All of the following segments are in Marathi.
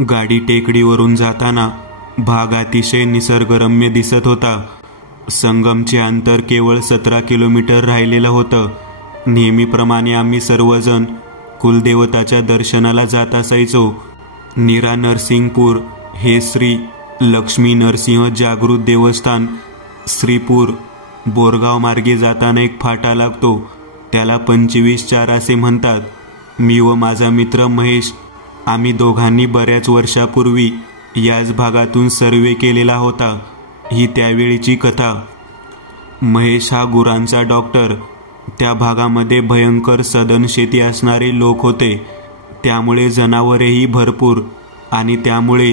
गाडी टेकडीवरून जाताना भाग अतिशय निसर्गरम्य दिसत होता. संगमचे अंतर केवळ 17 किलोमीटर राहिलेलं होतं. नेहमीप्रमाणे आम्ही सर्वजण कुलदेवताच्या दर्शनाला जात असायचो. नीरा नरसिंगपूर हे श्री लक्ष्मी नरसिंह जागृत देवस्थान, श्रीपूर बोरगाव मार्गे जाताना एक फाटा लागतो, त्याला 25-4 असे म्हणतात. मी व माझा मित्र महेश, आम्ही दोघांनी बऱ्याच वर्षापूर्वी याच भागातून सर्वे केलेला होता. ही त्यावेळीची कथा. महेश हा गुरांचा डॉक्टर. त्या भागामध्ये भयंकर सदन शेती असणारे लोक होते, त्यामुळे जनावरेही भरपूर आणि त्यामुळे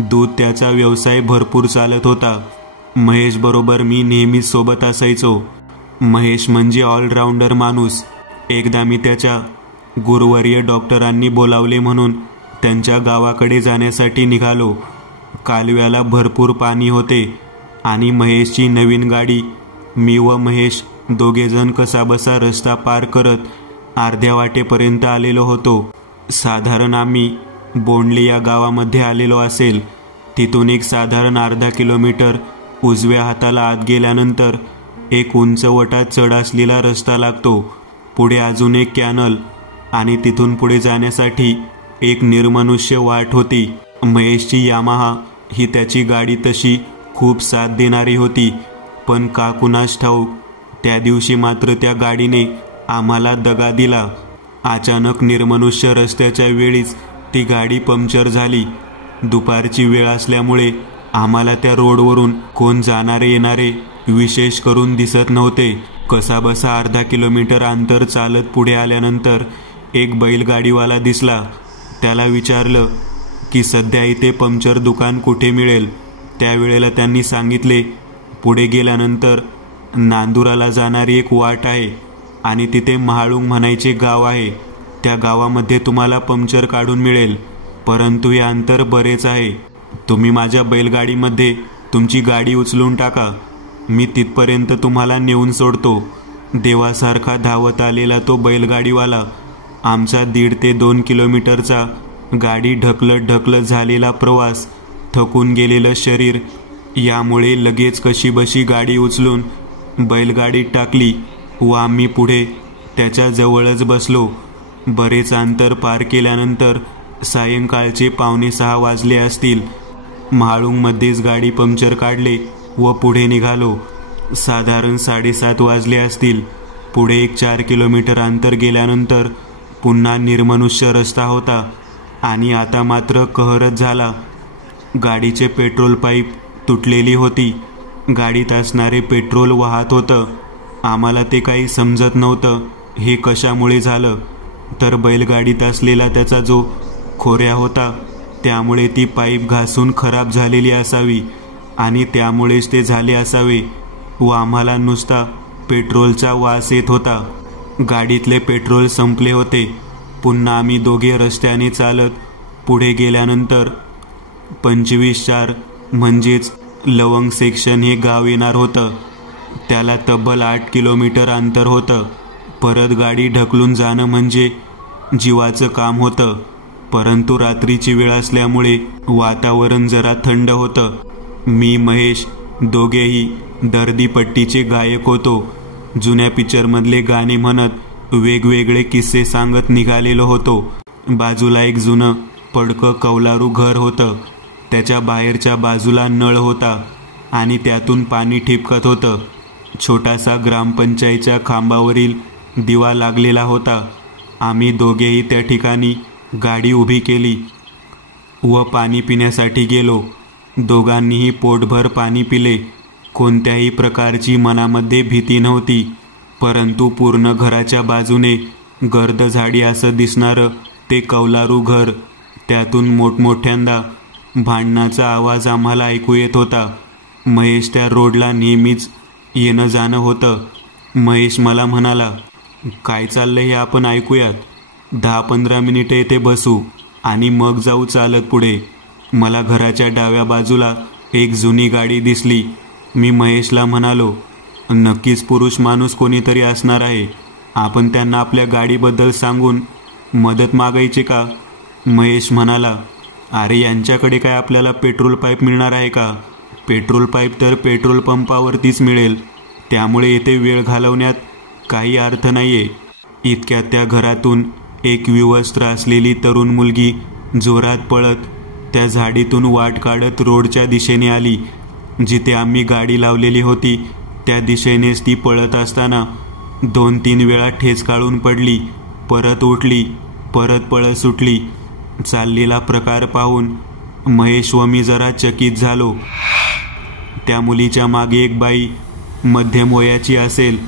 दूध त्याचा व्यवसाय भरपूर चालत होता. महेश बरोबर मी नेहमीच सोबत असायचो. महेश म्हणजे ऑलराऊंडर माणूस. एकदा मी त्याच्या गुरुवर्य डॉक्टरांनी बोलावले म्हणून त्यांच्या गावाकडे जाण्यासाठी निघालो. कालव्याला भरपूर पाणी होते आणि महेशची नवीन गाडी. मी व महेश दोघेजण कसाबसा रस्ता पार करत अर्ध्या वाटेपर्यंत आलेलो होतो. साधारण आम्ही बोंडली या गावामध्ये आलेलो असेल. तिथून एक साधारण अर्धा किलोमीटर उजव्या हाताला आत गेल्यानंतर एक उंचवटा चढ असलेला रस्ता लागतो. पुढे अजून एक कॅनल आणि तिथून पुढे जाण्यासाठी एक निर्मनुष्य वाट होती. महेशची यामाहा ही त्याची गाडी तशी खूप साथ देणारी होती, पण का कुणास ठाऊक त्या दिवशी मात्र त्या गाडीने आम्हाला दगा दिला. अचानक निर्मनुष्य रस्त्याच्या वेळीच ती गाडी पंक्चर झाली. दुपारची वेळ असल्यामुळे आम्हाला त्या रोडवरून कोण जाणारे येणारे विशेष करून दिसत नव्हते. कसाबसा अर्धा किलोमीटर अंतर चालत पुढे आल्यानंतर एक बैलगाडीवाला दिसला. त्याला विचारलं की सध्या इथे पंक्चर दुकान कुठे मिळेल. त्यावेळेला त्यांनी सांगितले, पुढे गेल्यानंतर नांदुराला जाणारी एक वाट आहे आणि तिथे महाळुंग म्हणायचे गाव आहे. त्या गावामध्ये तुम्हाला पंक्चर काढून मिळेल, परंतु हे अंतर बरेच आहे. तुम्ही माझ्या बैलगाडीमध्ये तुमची गाडी उचलून टाका, मी तिथपर्यंत तुम्हाला नेऊन सोडतो. देवासारखा धावत आलेला तो बैलगाडीवाला आमचा 1.5 ते 2 किलोमीटरचा गाडी ढकलत झालेला प्रवास, थकून गेलेलं शरीर यामुळे लगेच कशीबशी गाडी उचलून बैलगाडीत टाकली व आम्ही पुढे त्याच्या जवळच बसलो. बरेच अंतर पार केल्यानंतर सायंकाळचे 5:45 वाजले असतील. महाळुंगमध्येच गाडी पंक्चर काढले व पुढे निघालो. साधारण 7:30 वाजले असतील. पुढे एक 4 किलोमीटर अंतर गेल्यानंतर पुन्हा निर्मनुष्य रस्ता होता आणि आता मात्र कहरच झाला. गाडीचे पेट्रोल पाईप तुटलेली होती. गाडीत असणारे पेट्रोल वाहत होतं. आम्हाला ते काही समजत नव्हतं हे कशामुळे झालं. तर बैलगाडीत असलेला त्याचा जो खोऱ्या होता त्यामुळे ती पाईप घासून खराब झालेली असावी आणि त्यामुळेच ते झाले असावे व आम्हाला नुसता पेट्रोलचा वास येत होता. गाडीतले पेट्रोल संपले होते. पुन्हा आम्ही दोघे रस्त्याने चालत पुढे गेल्यानंतर 25-4 म्हणजेच लवंग सेक्शन हे गाव येणार होतं. त्याला तब्बल 8 किलोमीटर अंतर होतं. परत गाडी ढकलून जाणं म्हणजे जीवाचं काम होतं. परंतु रात्रीची वेळ असल्यामुळे वातावरण जरा थंड होतं. मी महेश दोघेही दर्दीपट्टीचे गायक होतो. जुन्या पिक्चरमधले गाणे म्हणत वेगवेगळे किस्से सांगत निघालेलो होतो. बाजूला एक जुनं पडकं कौलारू घर होतं. त्याच्या बाहेरच्या बाजूला नळ होता आणि त्यातून पाणी ठिपकत होतं. छोटासा ग्रामपंचायतच्या खांबावरील दिवा लागलेला होता. आम्ही दोघेही त्या ठिकाणी गाडी उभी केली व पाणी पिण्यासाठी गेलो. दोघांनीही पोटभर पाणी पिले. कोणत्याही प्रकारची मनामध्ये भीती नव्हती. परंतु पूर्ण घराच्या बाजूने गर्द झाडी असं दिसणारं ते कौलारू घर, त्यातून मोठमोठ्यांदा भांडणाचा आवाज आम्हाला ऐकू येत होता. महेश त्या रोडला नेहमीच येणं जाणं होतं. महेश मला म्हणाला, काय चाललंय हे आपण ऐकूयात. 10-15 मिनिटे इथे बसू आणि मग जाऊ चालत पुढे. मला घराच्या डाव्या बाजूला एक जुनी गाडी दिसली. मी महेशला म्हणालो, नक्कीच पुरुष माणूस कोणीतरी असणार आहे. आपण त्यांना आपल्या गाडीबद्दल सांगून मदत मागायची का? महेश म्हणाला, अरे यांच्याकडे काय आपल्याला पेट्रोल पाईप मिळणार आहे का? पेट्रोल पाईप तर पेट्रोल पंपावरतीच मिळेल, त्यामुळे येथे वेळ घालवण्यात काही अर्थ नाहीये. इतक्यात त्या घरातून एक विवस्त्र असलेली तरुण मुलगी जोरात पळत त्या झाडीतून वाट काढत रोडच्या दिशेने आली. जिथे आम्ही गाडी लावलेली होती त्या दिशेनेच ती पळत असताना 2-3 वेळा ठेच काढून पडली, परत उठली, परत पळत सुटली. चाललेला प्रकार पाहून महेश व मी जरा चकित झालो. त्या मुलीच्या मागे एक बाई मध्यम वयाची असेल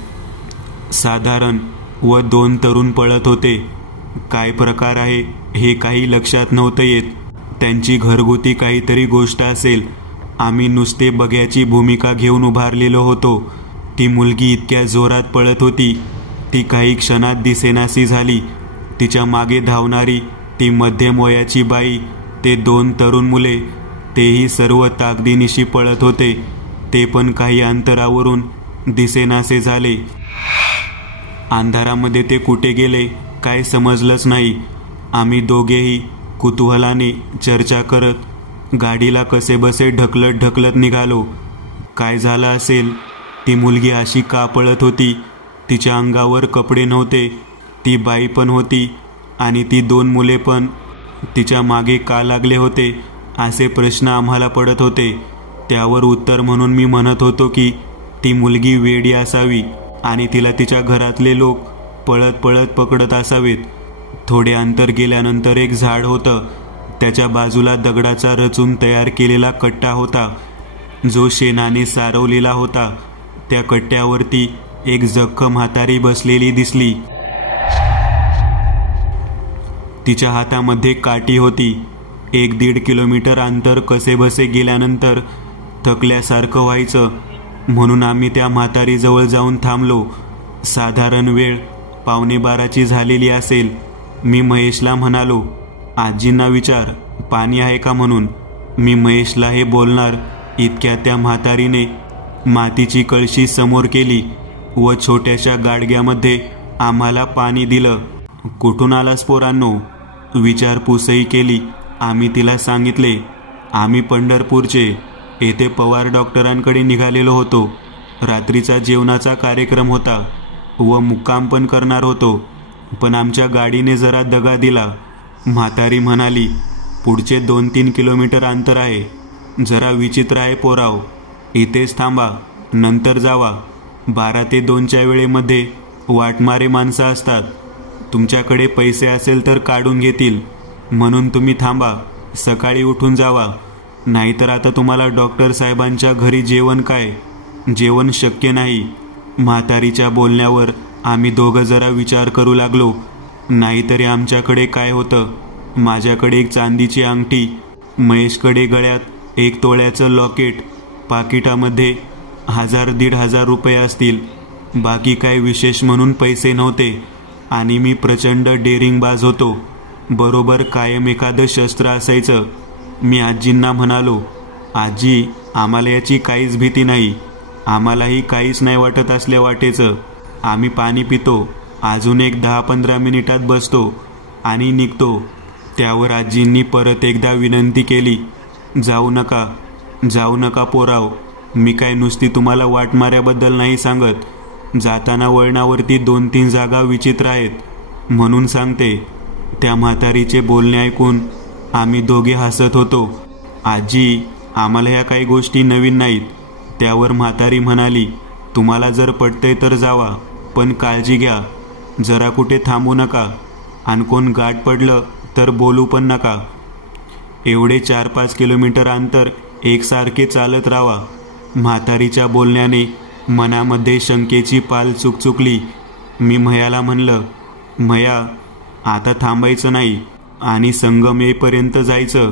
साधारण व 2 तरुण पळत होते. काय प्रकार आहे हे काही लक्षात नव्हतं येत. त्यांची घरगुती काहीतरी गोष्ट असेल. आम्ही नुसते बघ्याची भूमिका घेऊन उभारलेलो होतो. ती मुलगी इतक्या जोरात पळत होती, ती काही क्षणात दिसेनाशी झाली. तिच्या मागे धावणारी ती मध्यम वयाची बाई, ते 2 तरुण मुले, तेही सर्व ताकदीनिशी पळत होते. ते पण काही अंतरावरून दिसेनासे झाले. अंधारामध्ये ते कुठे गेले काय समजलंच नाही. आम्ही दोघेही कुतूहलाने चर्चा करत गाडीला कसेबसे ढकलत निघालो. काय झालं असेल? ती मुलगी अशी का पळत होती? तिच्या अंगावर कपडे नव्हते. ती बाई पण होती आणि ती 2 मुले पण तिच्या मागे का लागले होते असे प्रश्न आम्हाला पडत होते. त्यावर उत्तर म्हणून मी म्हणत होतो की ती मुलगी वेडी असावी आणि तिला तिच्या घरातले लोक पळत पळत पकडत असावेत. थोडे अंतर गेल्यानंतर एक झाड होतं. त्याच्या बाजूला दगडाचा रचून तयार केलेला कट्टा होता, जो शेणाने सारवलेला होता. त्या कट्ट्यावरती एक जख्ख म्हातारी बसलेली दिसली. तिच्या हातामध्ये काठी होती. 1-1.5 किलोमीटर अंतर कसेबसे गेल्यानंतर थकल्यासारखं व्हायचं, म्हणून आम्ही त्या म्हातारीजवळ जाऊन थांबलो. साधारण वेळ 11:15 झालेली असेल. मी महेशला म्हणालो, आजींना विचार पाणी आहे का म्हणून. मी महेशला हे बोलणार इतक्या त्या म्हातारीने मातीची कळशी समोर केली व छोट्याशा गाडग्यामध्ये आम्हाला पाणी दिलं. कुठून आलास पोरांनो? विचारपूसही केली. आम्ही तिला सांगितले, आम्ही पंढरपूरचे, येथे पवार डॉक्टरांकडे निघालेलो होतो. रात्रीचा जेवणाचा कार्यक्रम होता व मुक्काम पण करणार होतो, पण आमच्या गाडीने जरा दगा दिला. म्हातारी म्हणाली, पुढचे 2-3 किलोमीटर अंतर आहे. जरा विचित्र आहे पोराव, इथेच थांबा, नंतर जावा. 12 ते 2च्या वेळेमध्ये वाटमारे माणसं असतात. तुमच्याकडे पैसे असेल तर काढून घेतील, म्हणून तुम्ही थांबा, सकाळी उठून जावा. नाहीतर आता तुम्हाला डॉक्टर साहेबांच्या घरी जेवण काय? जेवण शक्य नाही. म्हातारीच्या बोलण्यावर आम्ही दोघं जरा विचार करू लागलो. नाहीतरी आमच्याकडे काय होतं? माझ्याकडे एक चांदीची अंगठी, महेशकडे गळ्यात 1 तोळ्याचं लॉकेट, पाकिटामध्ये 1000-1500 रुपये असतील. बाकी काय विशेष म्हणून पैसे नव्हते. आणि मी प्रचंड डेरिंगबाज होतो. बरोबर कायम एखादं शस्त्र असायचं. मी आजींना म्हणालो, आजी, आम्हाला याची काहीच भीती नाही. आम्हालाही काहीच नाही वाटत असल्या वाटेचं. आम्ही पाणी पितो, अजून एक 10-15 मिनिटात बसतो आणि निघतो. त्यावर आजींनी परत एकदा विनंती केली, जाऊ नका पोराव. मी काय नुसती तुम्हाला वाटमाऱ्याबद्दल नाही सांगत. जाताना वळणावरती 2-3 जागा विचित्र आहेत म्हणून सांगते. त्या म्हातारीचे बोलणे ऐकून आम्ही दोघे हसत होतो. आजी, आम्हाला ह्या काही गोष्टी नवीन नाहीत. त्यावर म्हातारी म्हणाली, तुम्हाला जर पटतंय तर जावा, पण काळजी घ्या. जरा कुठे थांबू नका आणि कोण गाठ पडलं तर बोलू पण नका. एवढे 4-5 किलोमीटर अंतर एकसारखे चालत राहा. म्हातारीच्या बोलण्याने मनामध्ये शंकेची पाल चुकचुकली. मी मयाला म्हणलं, मया, आता थांबायचं नाही आणि संगम येईपर्यंत जायचं.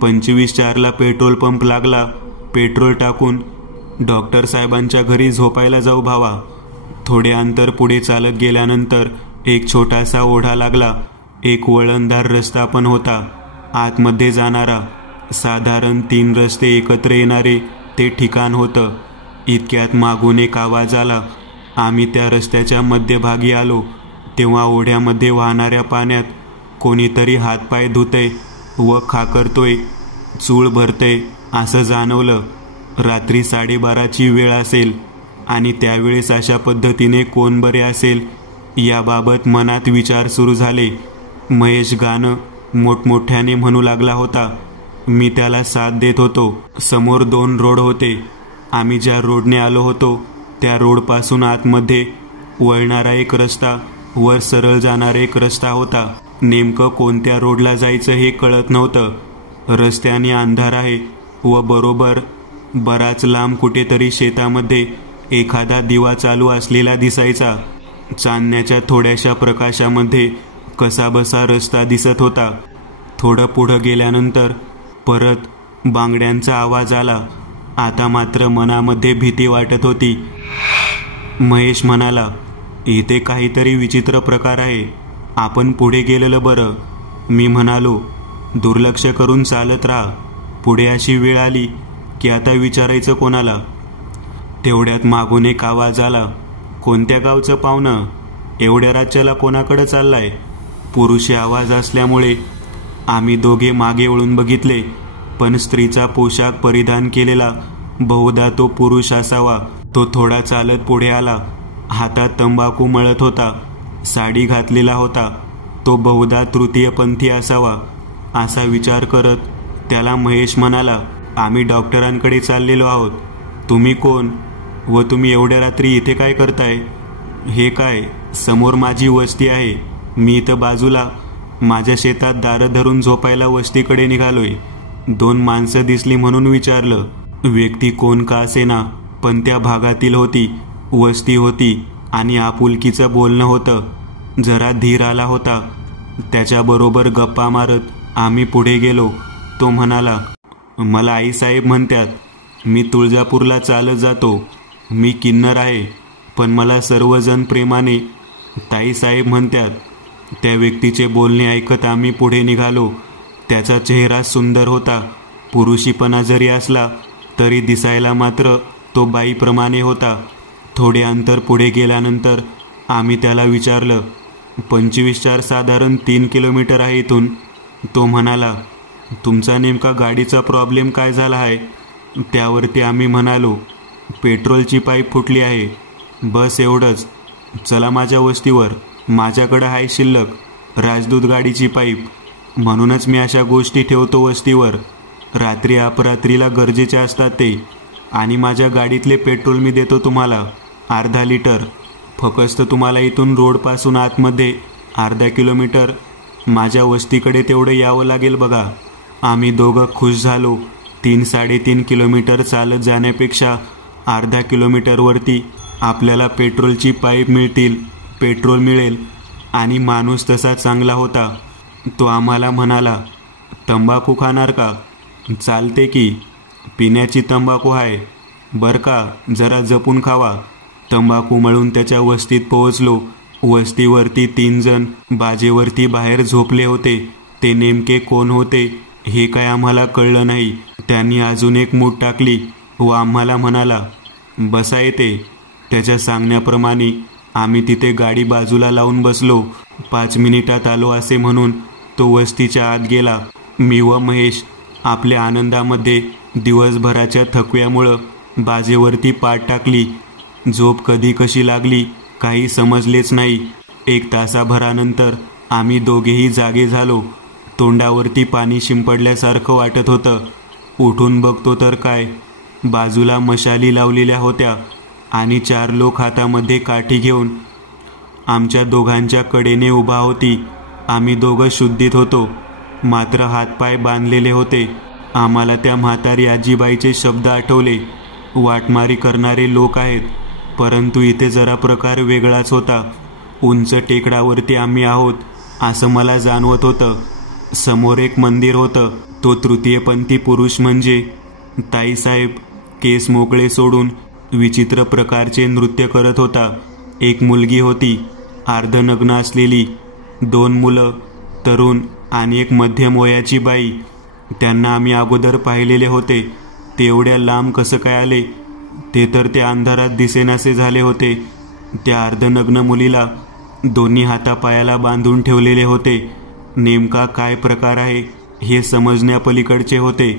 25-4ला पेट्रोल पंप लागला. पेट्रोल टाकून डॉक्टर साहेबांच्या घरी झोपायला जाऊ भावा. थोडे अंतर पुढे चालत गेल्यानंतर एक छोटासा ओढा लागला. एक वळणदार रस्ता पण होता, आतमध्ये जाणारा. साधारण 3 रस्ते एकत्र येणारे ते ठिकाण होतं. इतक्यात मागून एक आवाज आला. आम्ही त्या रस्त्याच्या मध्यभागी आलो तेव्हा ओढ्यामध्ये वाहणाऱ्या पाण्यात कोणीतरी हातपाय धुतय व खाकरतोय, चूळ भरते असं जाणवलं. रात्री 12:30ची वेळ असेल आणि त्यावेळेस अशा पद्धतीने कोण बरे असेल याबाबत मनात विचार सुरू झाले. महेश गाणं मोठमोठ्याने म्हणू लागला होता. मी त्याला साथ देत होतो. समोर 2 रोड होते. आम्ही ज्या रोडने आलो होतो त्या रोडपासून आतमध्ये वळणारा एक रस्ता, वर सरळ जाणारा एक रस्ता होता. नेमकं कोणत्या रोडला जायचं हे कळत नव्हतं. रस्त्याने अंधार आहे व बरोबर बराच लांब कुठेतरी शेतामध्ये एखादा दिवा चालू असलेला दिसायचा. चांदण्याच्या थोड्याशा प्रकाशामध्ये कसाबसा रस्ता दिसत होता. थोडं पुढं गेल्यानंतर परत बांगड्यांचा आवाज आला. आता मात्र मनामध्ये भीती वाटत होती. महेश म्हणाला, इथे काहीतरी विचित्र प्रकार आहे. आपण पुढे गेलेलं बरं. मी म्हणालो, दुर्लक्ष करून चालत राहा. पुढे अशी वेळ आली की आता विचारायचं कोणाला. तेवढ्यात मागून एक आवाज आला, कोणत्या गावचं पाहुणं? एवढ्या राज्याला कोणाकडे चाललाय? पुरुषी आवाज असल्यामुळे आम्ही दोघे मागे वळून बघितले, पण स्त्रीचा पोशाख परिधान केलेला बहुधा तो पुरुष असावा. तो थोडा चालत पुढे आला. हातात तंबाखू मळत होता. साडी घातलेला होता. तो बहुधा तृतीयपंथी असावा असा विचार करत त्याला महेश म्हणाला, आम्ही डॉक्टरांकडे चाललेलो आहोत. तुम्ही कोण व तुम्ही एवढ्या रात्री इथे काय करताय? हे काय, समोर माझी वस्ती आहे. मी इथं बाजूला माझ्या शेतात दारं धरून झोपायला वस्तीकडे निघालोय. 2 माणसं दिसली म्हणून विचारलं. व्यक्ती कोण का असेना, पण त्या भागातील होती, वस्ती होती आणि आपुलकीचं बोलणं होतं. जरा धीर आला होता. त्याच्याबरोबर गप्पा मारत आम्ही पुढे गेलो. तो म्हणाला, मला आईसाहेब म्हणतात. मी तुळजापूरला चालत जातो. मी किन्नर आहे, पण मला सर्वजण प्रेमाने ताईसाहेब म्हणतात. त्या व्यक्तीचे बोलणे ऐकत आम्ही पुढे निघालो. त्याचा चेहरा सुंदर होता. पुरुषीपणा जरी असला तरी दिसायला मात्र तो बाईप्रमाणे होता. थोडे अंतर पुढे गेल्यानंतर आम्ही त्याला विचारलं, 25-4 साधारण 3 किलोमीटर आहे इथून. तो म्हणाला, तुमचा नेमका गाडीचा प्रॉब्लेम काय झाला आहे? त्यावरती आम्ही म्हणालो, पेट्रोलची पाईप फुटली आहे. बस एवढंच. चला माझ्या वस्तीवर. माझ्याकडं आहे शिल्लक राजदूत गाडीची पाईप. म्हणूनच मी अशा गोष्टी ठेवतो वस्तीवर. रात्री अपरात्रीला गरजेचे असतात ते. आणि माझ्या गाडीतले पेट्रोल मी देतो तुम्हाला, 1/2 लिटर. फक्त तुम्हाला इथून रोडपासून आतमध्ये 1/2 किलोमीटर माझ्या वस्तीकडे तेवढं यावं लागेल बघा. आम्ही दोघं खुश झालो. 3-3.5 किलोमीटर चालत जाण्यापेक्षा 1/2 किलोमीटरवरती आपल्याला पेट्रोलची पाईप पेट्रोल मिळेल. आणि माणूस तसा चांगला होता. तो आम्हाला म्हणाला, तंबाखू खाणार का? चालते की, पिण्याची तंबाखू आहे बरं का, जरा जपून खावा. तंबाखू मळून त्याच्या वस्तीत पोहोचलो. वस्तीवरती 3 जण बाजेवरती बाहेर झोपले होते. ते नेमके कोण होते हे काय आम्हाला कळलं नाही. त्यांनी अजून एक मूठ टाकली व आम्हाला म्हणाला, बसा येते. त्याच्या सांगण्याप्रमाणे आम्ही तिथे गाडी बाजूला लावून बसलो. 5 मिनिटात आलो असे म्हणून तो वस्तीच्या आत गेला. मी व महेश आपल्या आनंदामध्ये दिवसभराच्या थकव्यामुळं बाजेवरती पाठ टाकली. झोप कधी कशी लागली काही समजलेच नाही. 1 तासाभरानंतर आम्ही दोघेही जागे झालो. तोंडावरती पाणी शिंपडल्यासारखं वाटत होतं. उठून बघतो तर काय, बाजूला मशाली लावलेल्या होत्या आणि 4 लोक हातामध्ये काठी घेऊन आमच्या दोघांच्या कडेने उभा होती. आम्ही दोघं शुद्धीत होतो, मात्र हातपाय बांधलेले होते. आम्हाला त्या म्हातारी आजीबाईचे शब्द आठवले, वाटमारी करणारे लोक आहेत. परंतु इथे जरा प्रकार वेगळाच होता. उंच टेकडावरती आम्ही आहोत असं मला जाणवत होतं. समोर एक मंदिर होतं. तो तृतीयपंथी पुरुष म्हणजे ताईसाहेब केस मोकळे सोडून विचित्र प्रकारचे नृत्य करत होता. एक मुलगी होती अर्धनग्न असलेली. 2 मुलं तरुण आणि एक मध्यम वयाची बाई. त्यांना आम्ही अगोदर पाहिलेले होते. ते एवढ्या लांब कसं काय आले ते तर त्या अंधारात दिसेनासे झाले होते. त्या अर्धनग्न मुलीला दोन्ही हातापायाला बांधून ठेवलेले होते. नेमका काय प्रकार आहे हे समजण्यापलीकडचे होते.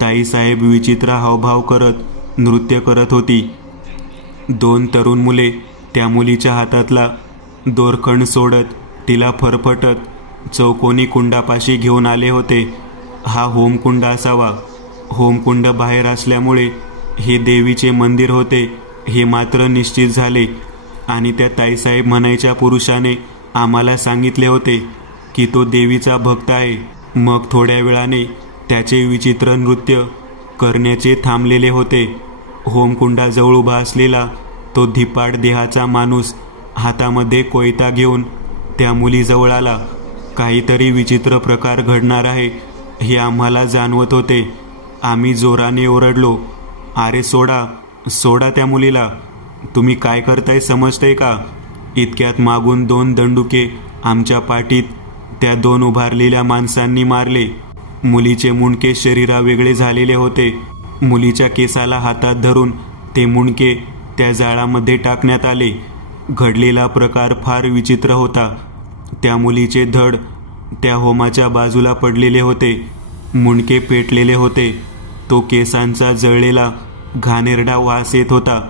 ताईसाहेब विचित्र हावभाव करत नृत्य करत होती. 2 तरुण मुले त्या मुलीच्या हातातला दोरखंड सोडत तिला फरफटत चौकोनी कुंडापाशी घेऊन आले होते. हा होमकुंड असावा. होमकुंड बाहेर असल्यामुळे हे देवीचे मंदिर होते हे मात्र निश्चित झाले. आणि त्या ताईसाहेब म्हणायच्या पुरुषाने आम्हाला सांगितले होते की तो देवीचा भक्त आहे. मग थोड्या वेळाने त्याचे विचित्र नृत्य करण्याचे थांबलेले होते. होमकुंडाजवळ उभा असलेला तो धिप्पाड देहाचा माणूस हातामध्ये कोयता घेऊन त्या मुलीजवळ आला. काहीतरी विचित्र प्रकार घडणार आहे हे आम्हाला जाणवत होते. आम्ही जोराने ओरडलो, अरे सोडा सोडा त्या मुलीला, तुम्ही काय करताय समजतंय का? इतक्यात मागून 2 दंडुके आमच्या पाठीत त्या 2 उभारलेल्या माणसांनी मारले. मुलीचे मुंडके शरीरा वेगळे झालेले होते. मुलीच्या केसाला हातात धरून ते मुंडके त्या जाळामध्ये टाकण्यात आले. घडलेला प्रकार फार विचित्र होता. त्या मुलीचे धड त्या होमाच्या बाजूला पडलेले होते. मुंडके पेटलेले होते. तो केसांचा जळलेला घाणेरडा वास येत होता.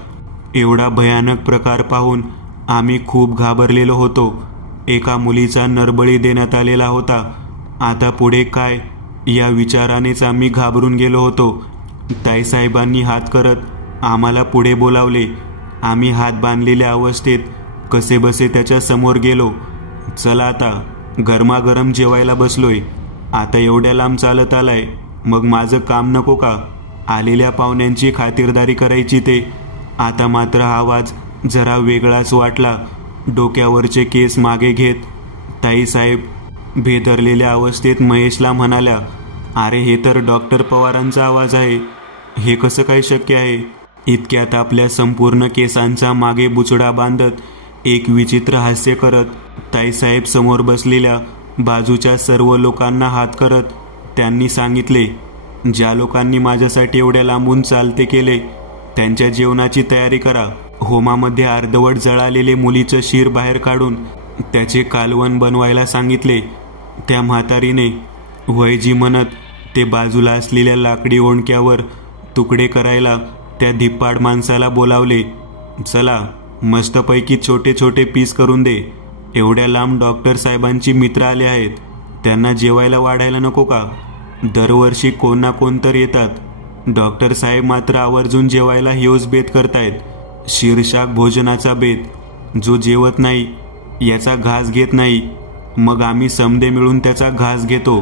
एवढा भयानक प्रकार पाहून आम्ही खूप घाबरलेलो होतो. एका मुलीचा नरबळी देण्यात आलेला होता. आता पुढे काय या विचारानेच आम्ही घाबरून गेलो होतो. ताईसाहेबांनी हात करत आम्हाला पुढे बोलावले. आम्ही हात बांधलेल्या अवस्थेत कसेबसे त्याच्या समोर गेलो. चला आता गरमागरम जेवायला बसलोय. आता एवढ्या लांब चालत आलाय, मग माझं काम नको का? आलेल्या पाहुण्यांची खातिरदारी करायची ते. आता मात्र आवाज जरा वेगळाच वाटला. डोक्यावरचे केस मागे घेत ताईसाहेब भेदरलेल्या अवस्थेत महेशला म्हणाल्या, अरे हे तर डॉक्टर पवारांचा आवाज आहे. हे कसं काय शक्य आहे? इतक्यात आपल्या संपूर्ण केसांचा मागे बुचडा बांधत एक विचित्र हास्य करत ताईसाहेब समोर बसलेल्या बाजूच्या सर्व लोकांना हात करत त्यांनी सांगितले, ज्या लोकांनी माझ्यासाठी एवढ्या लांबून चालते केले त्यांच्या जेवणाची तयारी करा. होमामध्ये अर्धवट जळालेले मुलीचं शिर बाहेर काढून त्याचे कालवण बनवायला सांगितले. त्या म्हातारीने वयजी म्हणत ते बाजूला असलेल्या लाकडी ओंडक्यावर तुकडे करायला त्या धिप्पाड माणसाला बोलावले. चला मस्तपैकी छोटे छोटे पीस करून दे. एवढ्या लांब डॉक्टर साहेबांची मित्र आले आहेत, त्यांना जेवायला वाढायला नको का? दरवर्षी कोण ना कोण तर येतात. डॉक्टर साहेब मात्र आवर्जून जेवायला ह्योच बेत करतायत, शीरशाक भोजनाचा बेत. जो जेवत नाही याचा घास घेत नाही, मग आम्ही समदे मिळून त्याचा घास घेतो.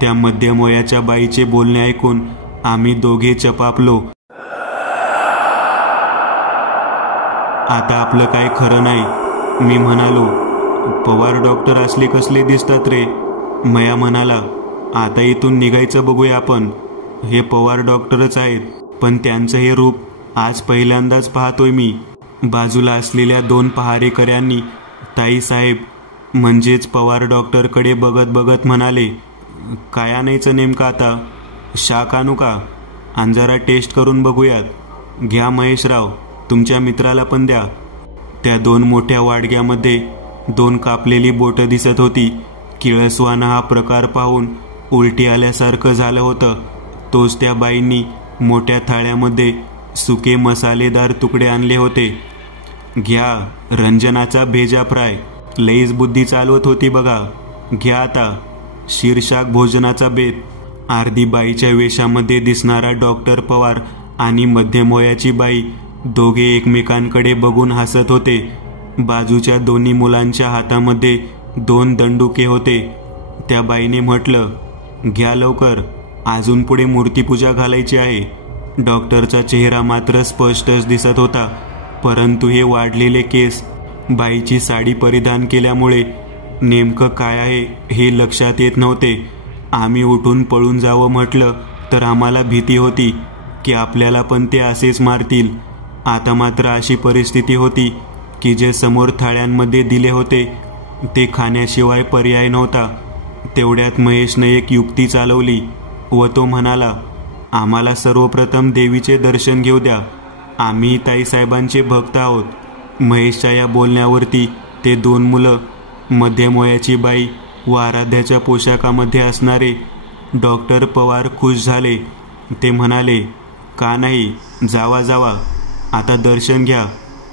त्या मध्यम वयाच्या बाईचे बोलणे ऐकून आम्ही दोघे चपापलो. आता आपलं काय खरं नाही, मी म्हणालो. पवार डॉक्टर असले कसले दिसतात रे? मया म्हणाला, आता इथून निघायचं बघूया आपण. हे पवार डॉक्टरच आहेत, पण त्यांचं हे रूप आज पहिल्यांदाच पाहतोय मी. बाजूला असलेल्या 2 पहारेकऱ्यांनी ताईसाहेब म्हणजेच पवार डॉक्टरकडे बघत बघत म्हणाले, काय आणायचं नेमकं आता? शाक आणू का? आणि जरा टेस्ट करून बघूयात. घ्या महेशराव, तुमच्या मित्राला पण द्या. त्या 2 मोठ्या वाडग्यामध्ये 2 कापलेली बोटं दिसत होती. किळसवाना हा प्रकार पाहून उलटी आल्यासारखं झालं होतं. तोच त्या बाईंनी मोठ्या थाळ्यामध्ये सुके मसालेदार तुकडे आणले होते. घ्या रंजनाचा भेजा फ्राय, लईच बुद्धी चालवत होती बघा. घ्या आता शीरशाक भोजनाचा बेत. अर्धी बाईच्या वेशामध्ये दिसणारा डॉक्टर पवार आणि मध्यम वयाची बाई दोघे एकमेकांकडे बघून हसत होते. बाजूच्या दोन्ही मुलांच्या हातामध्ये 2 दंडुके होते. त्या बाईने म्हटलं, घ्या लवकर, अजून पुढे मूर्तीपूजा घालायची आहे. डॉक्टरचा चेहरा मात्र स्पष्टच दिसत होता, परंतु हे वाढलेले केस, बाईची साडी परिधान केल्यामुळे नेमकं काय आहे हे लक्षात येत नव्हते. आम्ही उठून पळून जावं म्हटलं तर आम्हाला भीती होती की आपल्याला पण ते असेच मारतील. आता मात्र अशी परिस्थिती होती की जे समोर थाळ्यांमध्ये दिले होते ते खाण्याशिवाय पर्याय नव्हता. तेवढ्यात महेशने एक युक्ती चालवली व तो म्हणाला, आम्हाला सर्वप्रथम देवीचे दर्शन घेऊ द्या. आम्ही ताईसाहेबांचे भक्त आहोत. महेशच्या या बोलण्यावरती ते 2 मुलं, मध्यम वयाची बाई व आराध्याच्या पोशाखामध्ये असणारे डॉक्टर पवार खुश झाले. ते म्हणाले, का नाही, जावा जावा, आता दर्शन घ्या,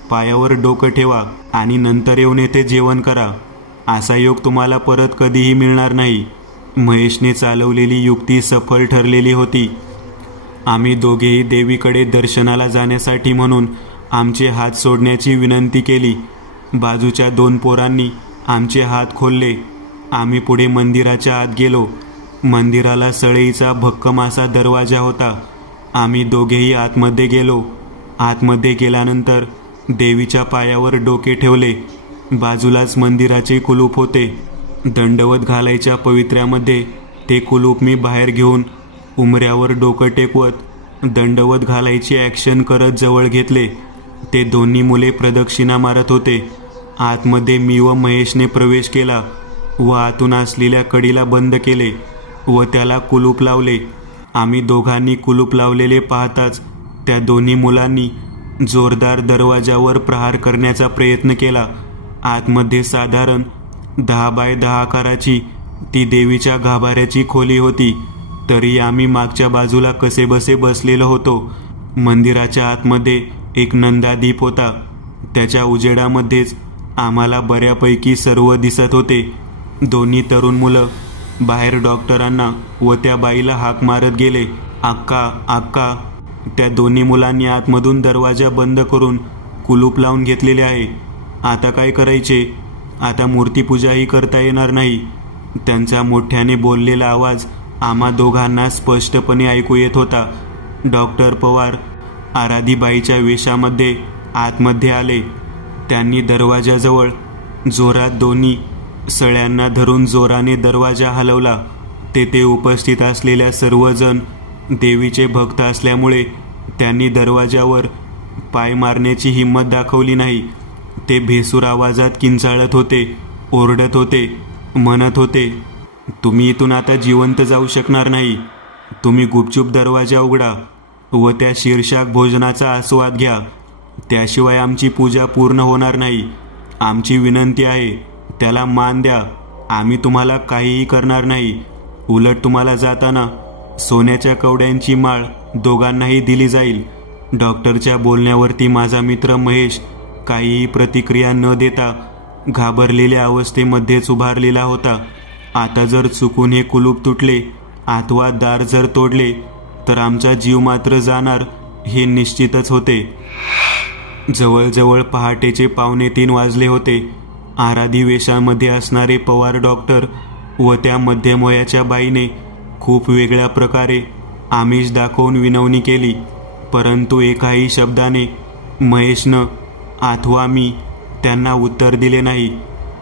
पायावर डोकं ठेवा आणि नंतर येऊन येथे जेवण करा. असा योग तुम्हाला परत कधीही मिळणार नाही. महेशने चालवलेली युक्ती सफल ठरलेली होती. आम्ही दोघेही देवीकडे दर्शनाला जाण्यासाठी म्हणून आमचे हात सोडण्याची विनंती केली. बाजूच्या 2 पोरांनी आमचे हात खोलले. आम्ही पुढे मंदिराच्या आत गेलो. मंदिराला सळईचा भक्कम असा दरवाजा होता. आम्ही दोघेही आतमध्ये गेलो. आतमध्ये गेल्यानंतर देवीच्या पायावर डोके ठेवले. बाजूलाच मंदिराचे कुलूप होते. दंडवत घालायच्या पवित्र्यामध्ये ते कुलूप मी बाहेर घेऊन उमऱ्यावर डोकं टेकवत दंडवत घालायची ॲक्शन करत जवळ घेतले. ते दोन्ही मुले प्रदक्षिणा मारत होते. आतमध्ये मी व महेशने प्रवेश केला व आतून असलेल्या कडीला बंद केले व त्याला कुलूप लावले. आम्ही दोघांनी कुलूप लावलेले पाहताच त्या दोन्ही मुलांनी जोरदार दरवाजावर प्रहार करण्याचा प्रयत्न केला. आतमध्ये साधारण 10 बाय 10 आकाराची ती देवीच्या गाभाऱ्याची खोली होती. तरी आम्ही मागच्या बाजूला कसेबसे बसलेलो होतो. मंदिराच्या आतमध्ये एक नंदादीप होता. त्याच्या उजेडामध्येच आम्हाला बऱ्यापैकी सर्व दिसत होते. दोन्ही तरुण मुलं बाहेर डॉक्टरांना व त्या बाईला हाक मारत गेले, अक्का अक्का. त्या दोन्ही मुलांनी आतमधून दरवाजा बंद करून कुलूप लावून घेतलेले आहे. आता काय करायचे? आता मूर्तीपूजाही करता येणार नाही. त्यांचा मोठ्याने बोललेला आवाज आम्हा दोघांना स्पष्टपणे ऐकू येत होता. डॉक्टर पवार आराधीबाईच्या वेशामध्ये आतमध्ये आले. त्यांनी दरवाजाजवळ जोरात दोन्ही सळ्यांना धरून जोराने दरवाजा हलवला. तेथे उपस्थित असलेल्या सर्वजण देवीचे भक्त असल्यामुळे त्यांनी दरवाजावर पाय मारण्याची हिंमत दाखवली नाही. ते भेसूर आवाजात किंचाळत होते, ओरडत होते, म्हणत होते, तुम्ही इथून आता जिवंत जाऊ शकणार नाही. तुम्ही गुपचूप दरवाजा उघडा व त्या शीर्षाक भोजनाचा आस्वाद घ्या. त्याशिवाय आमची पूजा पूर्ण होणार नाही. आमची विनंती आहे, त्याला मान द्या. आम्ही तुम्हाला काहीही करणार नाही. उलट तुम्हाला जाताना सोन्याच्या कवड्यांची माळ दोघांनाही दिली जाईल. डॉक्टरच्या बोलण्यावरती माझा मित्र महेश काहीही प्रतिक्रिया न देता घाबरलेल्या अवस्थेमध्येच उभारलेला होता. आता जर चुकून हे कुलूप तुटले अथवा दार जर तोडले तर आमचा जीव मात्र जाणार हे निश्चितच होते. जवळजवळ पहाटेचे 2:45 वाजले होते. आराधी वेशामध्ये असणारे पवार डॉक्टर व त्या मध्यम वयाच्या बाईने खूप वेगळ्या प्रकारे आमिष दाखवून विनवणी केली. परंतु एकाही शब्दाने महेशनं अथवा मी त्यांना उत्तर दिले नाही.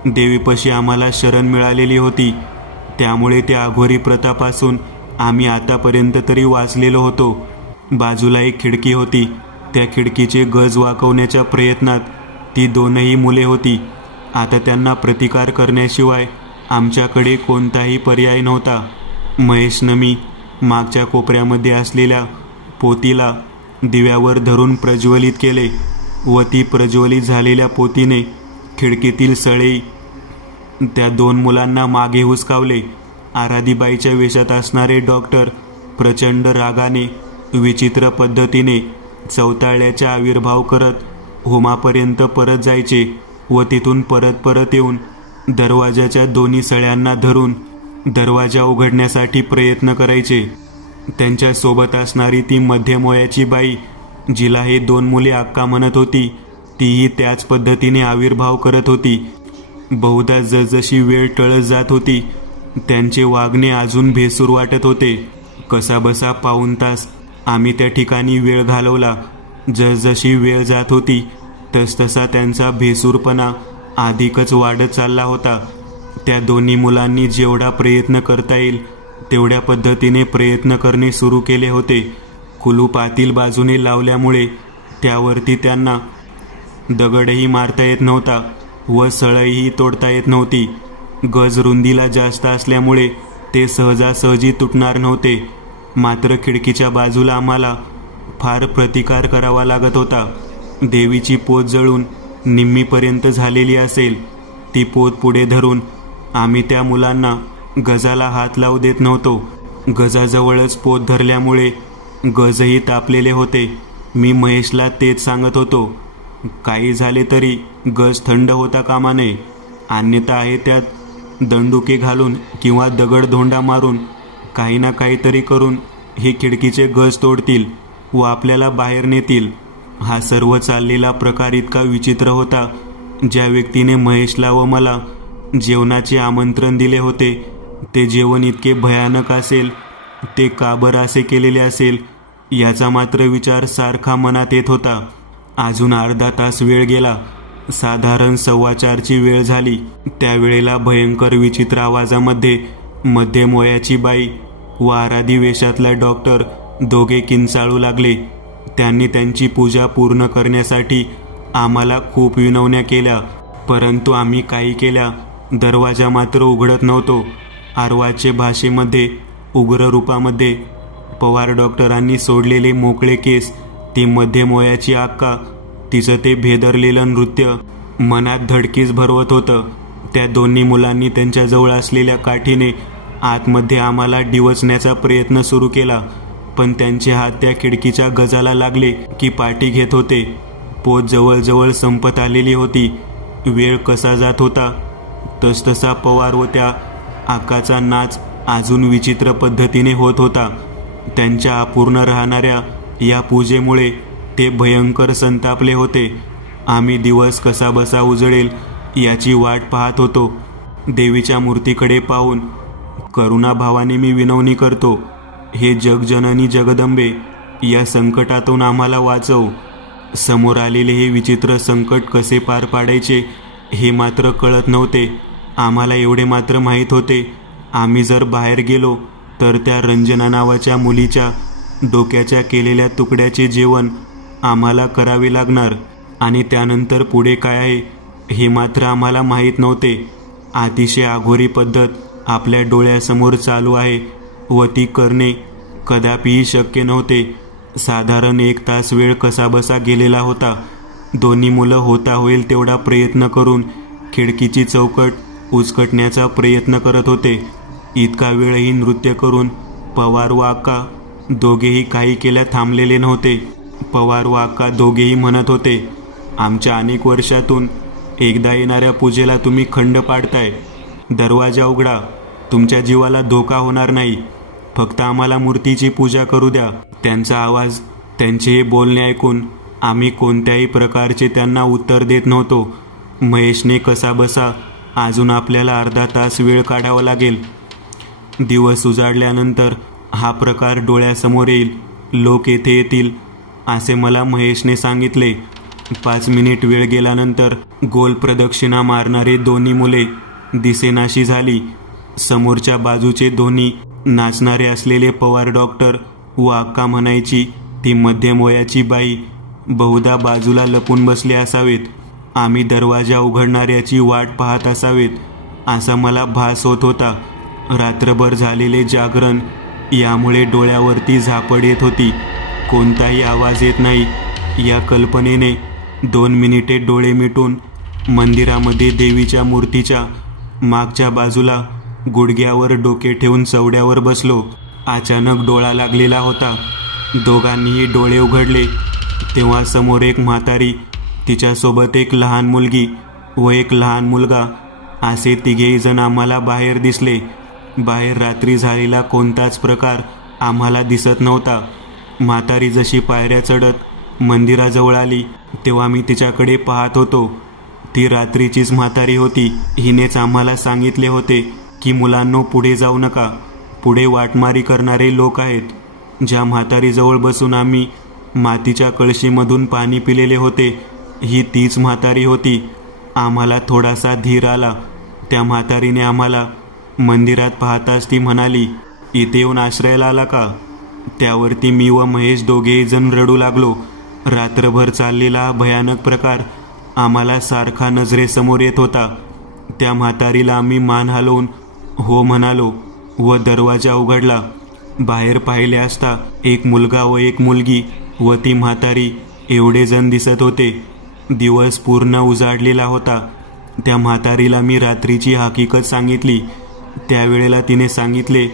देवीपाशी आम्हाला शरण मिळालेली होती. त्यामुळे त्या अघोरी प्रतापासून आम्ही आतापर्यंत तरी वाचलेलो होतो. बाजूला एक खिडकी होती. त्या खिडकीचे गज वाकवण्याच्या प्रयत्नात ती दोनही मुले होती. आता त्यांना प्रतिकार करण्याशिवाय आमच्याकडे कोणताही पर्याय नव्हता. महेशनं मी मागच्या कोपऱ्यामध्ये असलेल्या पोतीला दिव्यावर धरून प्रज्वलित केले व ती प्रज्वलित झालेल्या पोतीने खिडकीतील सळई त्या 2 मुलांना मागे हुसकावले. आराधीबाईच्या वेशात असणारे डॉक्टर प्रचंड रागाने विचित्र पद्धतीने चौताळ्याचा आविर्भाव करत होमापर्यंत परत जायचे व तिथून परत येऊन दरवाजाच्या दोन्ही सळ्यांना धरून दरवाजा उघडण्यासाठी प्रयत्न करायचे. त्यांच्या सोबत असणारी ती मध्यम वयाची बाई जिला हे 2 मुले अक्का म्हणत होती, तीही त्याच पद्धतीने आविर्भाव करत होती. बहुधा जसजशी वेळ टळत जात होती त्यांचे वागणे अजून भेसूर वाटत होते. कसाबसा 1 तास आम्ही त्या ठिकाणी वेळ घालवला. जसजशी वेळ जात होती तसतसा त्यांचा भेसूरपणा अधिकच वाढत चालला होता. त्या दोन्ही मुलांनी जेवढा प्रयत्न करता येईल तेवढ्या पद्धतीने प्रयत्न करणे सुरू केले होते. कुलूप आतील बाजूने लावल्यामुळे त्यावरती त्यांना दगडही मारता येत नव्हता व सळईही तोडता येत नव्हती. गज रुंदीला जास्त असल्यामुळे ते सहजासहजी तुटणार नव्हते. मात्र खिडकीच्या बाजूला आम्हाला फार प्रतिकार करावा लागत होता. देवीची पोत जळून निम्मीपर्यंत झालेली असेल. ती पोत पुढे धरून आम्ही त्या मुलांना गजाला हात लावू देत नव्हतो. गजाजवळच पोत धरल्यामुळे गजही तापलेले होते. मी महेशला तेच सांगत होतो. काही झाले तरी गज थंड होता कामा नये, अन्यथा आहे त्यात दंडुके घालून किंवा दगडधोंडा मारून काही ना काहीतरी करून हे खिडकीचे गज तोडतील व आपल्याला बाहेर नेतील. हा सर्व चाललेला प्रकार इतका विचित्र होता. ज्या व्यक्तीने महेशला व मला जेवणाचे आमंत्रण दिले होते ते जेवण इतके भयानक असेल, ते का बरं असे केलेले असेल याचा मात्र विचार सारखा मनात येत होता. अजून अर्धा तास वेळ गेला. साधारण 4:15ची वेळ झाली. त्यावेळेला भयंकर विचित्र आवाजामध्ये मध्यम वयाची बाई व आराधी वेशातला डॉक्टर दोघे किंचाळू लागले. त्यांनी त्यांची पूजा पूर्ण करण्यासाठी आम्हाला खूप विनवण्या केल्या, परंतु आम्ही काही केल्या दरवाजा मात्र उघडत नव्हतो. आरवाचे भाषेमध्ये उग्र रूपामध्ये पवार डॉक्टरांनी सोडलेले मोकळे केस, ती मध्यम वयाची अक्का, तिचं ते भेदरलेलं नृत्य मनात धडकीच भरवत होतं. त्या दोन्ही मुलांनी त्यांच्याजवळ असलेल्या काठीने आतमध्ये आम्हाला डिवचण्याचा प्रयत्न सुरू केला, पण त्यांचे हात त्या खिडकीच्या गजाला लागले की पाठी घेत होते. पोत जवळजवळ संपत आलेली होती. वेळ कसा जात होता तसतसा पवार व त्या आकाचा नाच अजून विचित्र पद्धतीने होत होता. त्यांच्या अपूर्ण राहणाऱ्या या पूजेमुळे ते भयंकर संतापले होते. आम्ही दिवस कसा बसा उजळेल याची वाट पाहत होतो. देवीच्या मूर्तीकडे पाहून करुणाभावाने मी विनवणी करतो, हे जगजननी जगदंबे, या संकटातून आम्हाला वाचव. समोर आलेले हे विचित्र संकट कसे पार पाडायचे हे मात्र कळत नव्हते. आम्हाला एवढे मात्र माहीत होते, आम्ही जर बाहेर गेलो तर त्या रंजना नावाच्या मुलीच्या डोक्याच्या केलेल्या तुकड्याचे जेवण आम्हाला करावे लागणार, आणि त्यानंतर पुढे काय आहे हे मात्र आम्हाला माहीत नव्हते. अतिशय अघोरी पद्धत आपल्या डोळ्यासमोर चालू आहे व ती करणे कदापिही शक्य नव्हते. साधारण 1 तास वेळ कसाबसा गेलेला होता. दोन्ही मुलं होता होईल तेवढा प्रयत्न करून खिडकीची चौकट उचकटण्याचा प्रयत्न करत होते. इतका वेळही नृत्य करून पवार व अक्का दोघेही काही केल्या थांबलेले नव्हते. पवार व अक्का दोघेही म्हणत होते, आमच्या अनेक वर्षातून एकदा येणाऱ्या पूजेला तुम्ही खंड पाडताय. दरवाजा उघडा, तुमच्या जीवाला धोका होणार नाही, फक्त आम्हाला मूर्तीची पूजा करू द्या. त्यांचा आवाज, त्यांचे हे बोलणे ऐकून आम्ही कोणत्याही प्रकारचे त्यांना उत्तर देत नव्हतो. महेशने कसाबसा अजून आपल्याला अर्धा तास वेळ काढावा लागेल. दिवस उजाडल्यानंतर हा प्रकार डोळ्यासमोर येईल, लोक येथे येतील असे मला महेशने सांगितले. 5 मिनिट वेळ गेल्यानंतर गोल प्रदक्षिणा मारणारे दोन्ही मुले दिसेनाशी झाली. समोरच्या बाजूचे दोन्ही नाचणारे असलेले पवार डॉक्टर व अक्का म्हणायची ती मध्यम वयाची बाई बहुधा बाजूला लपून बसले असावेत. आम्ही दरवाजा उघडणाऱ्याची वाट पाहत असावेत असा मला भास होत होता. रात्रभर झालेले जागरण यामुळे डोळ्यावरती झापड येत होती. कोणताही आवाज येत नाही या कल्पनेने 2 मिनिटे डोळे मिटून मंदिरामध्ये देवीच्या मूर्तीच्या मागच्या बाजूला गुडघ्यावर डोके ठेवून चवड्यावर बसलो. अचानक डोळा लागलेला होता. दोघांनीही डोळे उघडले तेव्हा समोर एक म्हातारी, तिच्यासोबत एक लहान मुलगी व एक लहान मुलगा असे तिघेही जण आम्हाला बाहेर दिसले. बाहेर रात्री झालेला कोणताच प्रकार आम्हाला दिसत नव्हता. म्हातारी जशी पायऱ्या चढत मंदिराजवळ आली तेव्हा मी तिच्याकडे पाहत होतो. ती रात्रीचीच म्हातारी होती. हिनेच आम्हाला सांगितले होते की मुलांनो पुढे जाऊ नका, पुढे वाटमारी करणारे लोक आहेत. ज्या म्हातारीजवळ बसून आम्ही मातीच्या कळशीमधून पाणी पिलेले होते ही तीच म्हातारी होती. आम्हाला थोडासा धीर आला. त्या म्हातारीने आम्हाला मंदिरात पाहताच ती म्हणाली, इथे येऊन आश्रयाला आला का? त्यावरती मी व महेश दोघेही जण रडू लागलो. रात्रभर चाललेला हा भयानक प्रकार आम्हाला सारखा नजरेसमोर येत होता. त्या म्हातारीला आम्ही मान हलवून हो म्हणालो व दरवाजा उघडला. बाहेर पाहिले असता एक मुलगा व एक मुलगी व ती म्हातारी एवढे जण दिसत होते. दिवस पूर्ण उजाडलेला होता. त्या म्हातारीला मी रात्रीची हकीकत सांगितली. त्यावेळेला तिने सांगितले,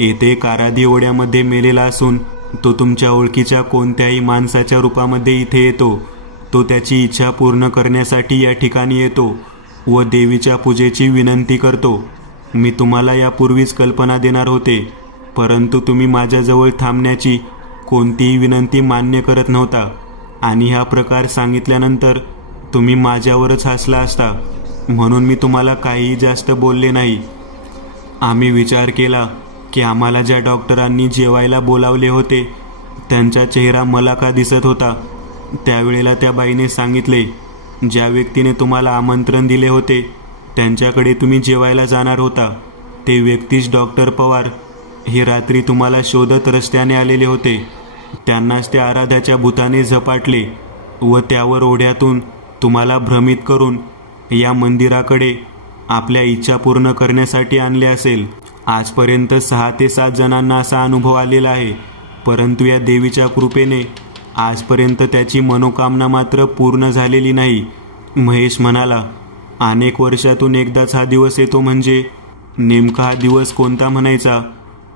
येथे कारादी ओढ्यामध्ये मेलेला असून तो तुमच्या ओळखीच्या कोणत्याही माणसाच्या रूपामध्ये इथे येतो. तो त्याची इच्छा पूर्ण करण्यासाठी या ठिकाणी येतो व देवीच्या पूजेची विनंती करतो. मी तुम्हाला यापूर्वीच कल्पना देणार होते, परंतु तुम्ही माझ्याजवळ थांबण्याची कोणतीही विनंती मान्य करत नव्हता आणि हा प्रकार सांगितल्यानंतर तुम्ही माझ्यावरच हसला असता, म्हणून मी तुम्हाला काहीही जास्त बोलले नाही. आम्ही विचार केला की आम्हाला ज्या डॉक्टरांनी जेवायला बोलावले होते त्यांचा चेहरा मला का दिसत होता. त्यावेळेला त्या बाईने सांगितले, ज्या व्यक्तीने तुम्हाला आमंत्रण दिले होते त्यांच्याकडे तुम्ही जेवायला जाणार होता, ते व्यक्तीच डॉक्टर पवार हे रात्री तुम्हाला शोधत रस्त्याने आलेले होते. त्यांनाच त्या आराध्याच्या भूताने झपाटले व त्यावर ओढ्यातून तुम्हाला भ्रमित करून या मंदिराकडे आपल्या इच्छा पूर्ण करण्यासाठी आणले असेल. आजपर्यंत 6 ते 7 जणांना असा अनुभव आलेला आहे, परंतु या देवीच्या कृपेने आजपर्यंत त्याची मनोकामना मात्र पूर्ण झालेली नाही. महेश म्हणाला, अनेक वर्षातून एकदाच हा दिवस येतो म्हणजे नेमका हा दिवस कोणता म्हणायचा.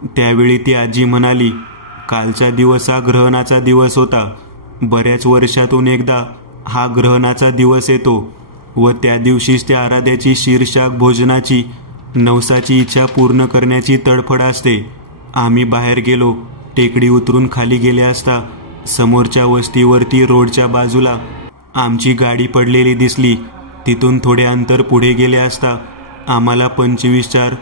त्यावेळी ती आजी म्हणाली, कालचा दिवस हा ग्रहणाचा दिवस होता. बऱ्याच वर्षातून एकदा हा ग्रहणाचा दिवस येतो व त्या दिवशीच त्या आराध्याची शीरशाक भोजनाची नवसाची इच्छा पूर्ण करण्याची तडफड असते. आम्ही बाहेर गेलो. टेकडी उतरून खाली गेले असता समोरच्या वस्तीवरती रोडच्या बाजूला आमची गाडी पडलेली दिसली. तिथून थोडे अंतर पुढे गेले असता आम्हाला 25-4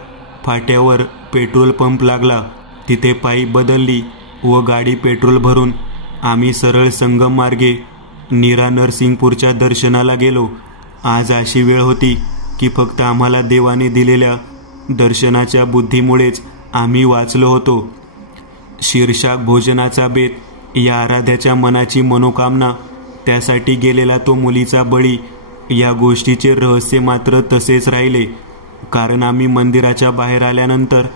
फाट्यावर पेट्रोल पंप लागला. तिथे पाईप बदलली व गाडी पेट्रोल भरून आम्ही सरळ संगम मार्गे नीरा नरसिंगपूरच्या दर्शनाला गेलो. आज अशी वेळ होती की फक्त आम्हाला देवाने दिलेल्या दर्शनाच्या बुद्धीमुळेच आम्ही वाचलो होतो. शीर्षाक भोजनाचा बेत, या आराध्याच्या मनाची मनोकामना, त्यासाठी गेलेला तो मुलीचा बळी, या गोष्टीचे रहस्य मात्र तसेच राहिले. कारण आम्ही मंदिराच्या बाहेर आल्यानंतर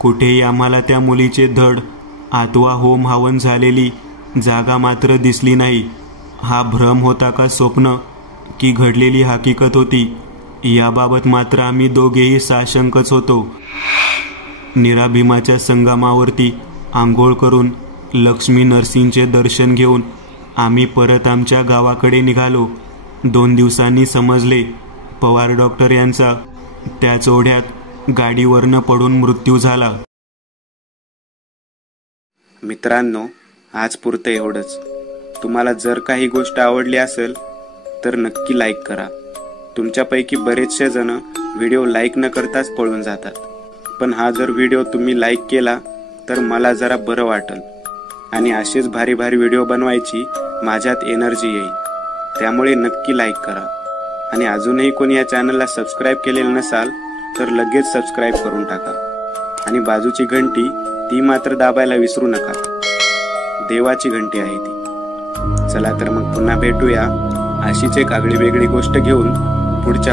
कुठेही आम्हाला त्या मुलीचे धड अथवा होम हवन झालेली जागा मात्र दिसली नाही. हा भ्रम होता का स्वप्न की घडलेली हकीकत होती, याबाबत मात्र आम्ही दोघेही साशंकच होतो. नीरा भीमाच्या संगमावरती आंघोळ करून लक्ष्मी नरसिंगचे दर्शन घेऊन आम्ही परत आमच्या गावाकडे निघालो. 2 दिवसांनी समजले पवार डॉक्टर यांचा त्याच ओढ्यात गाडीवरनं पडून मृत्यू झाला. मित्रांनो, आज पुरतं एवढंच. तुम्हाला जर काही गोष्ट आवडली असेल तर नक्की लाईक करा. तुमच्यापैकी बरेचसे जण व्हिडिओ लाईक न करताच पळून जातात, पण हा जर व्हिडिओ तुम्ही लाईक केला तर मला जरा बरं वाटेल आणि असेच भारी भारी व्हिडिओ बनवायची माझ्यात एनर्जी येईल. त्यामुळे नक्की लाईक करा आणि अजूनही कोणी या चॅनलला सबस्क्राईब केलेलं नसाल तर लगेच सबस्क्राईब करून टाका आणि बाजूची घंटी ती मात्र दाबायला विसरू नका. देवाची घंटी आहे ती. चला तर मग पुन्हा भेटूया अशीच एक आगळी वेगळी गोष्ट घेऊन पुढच्या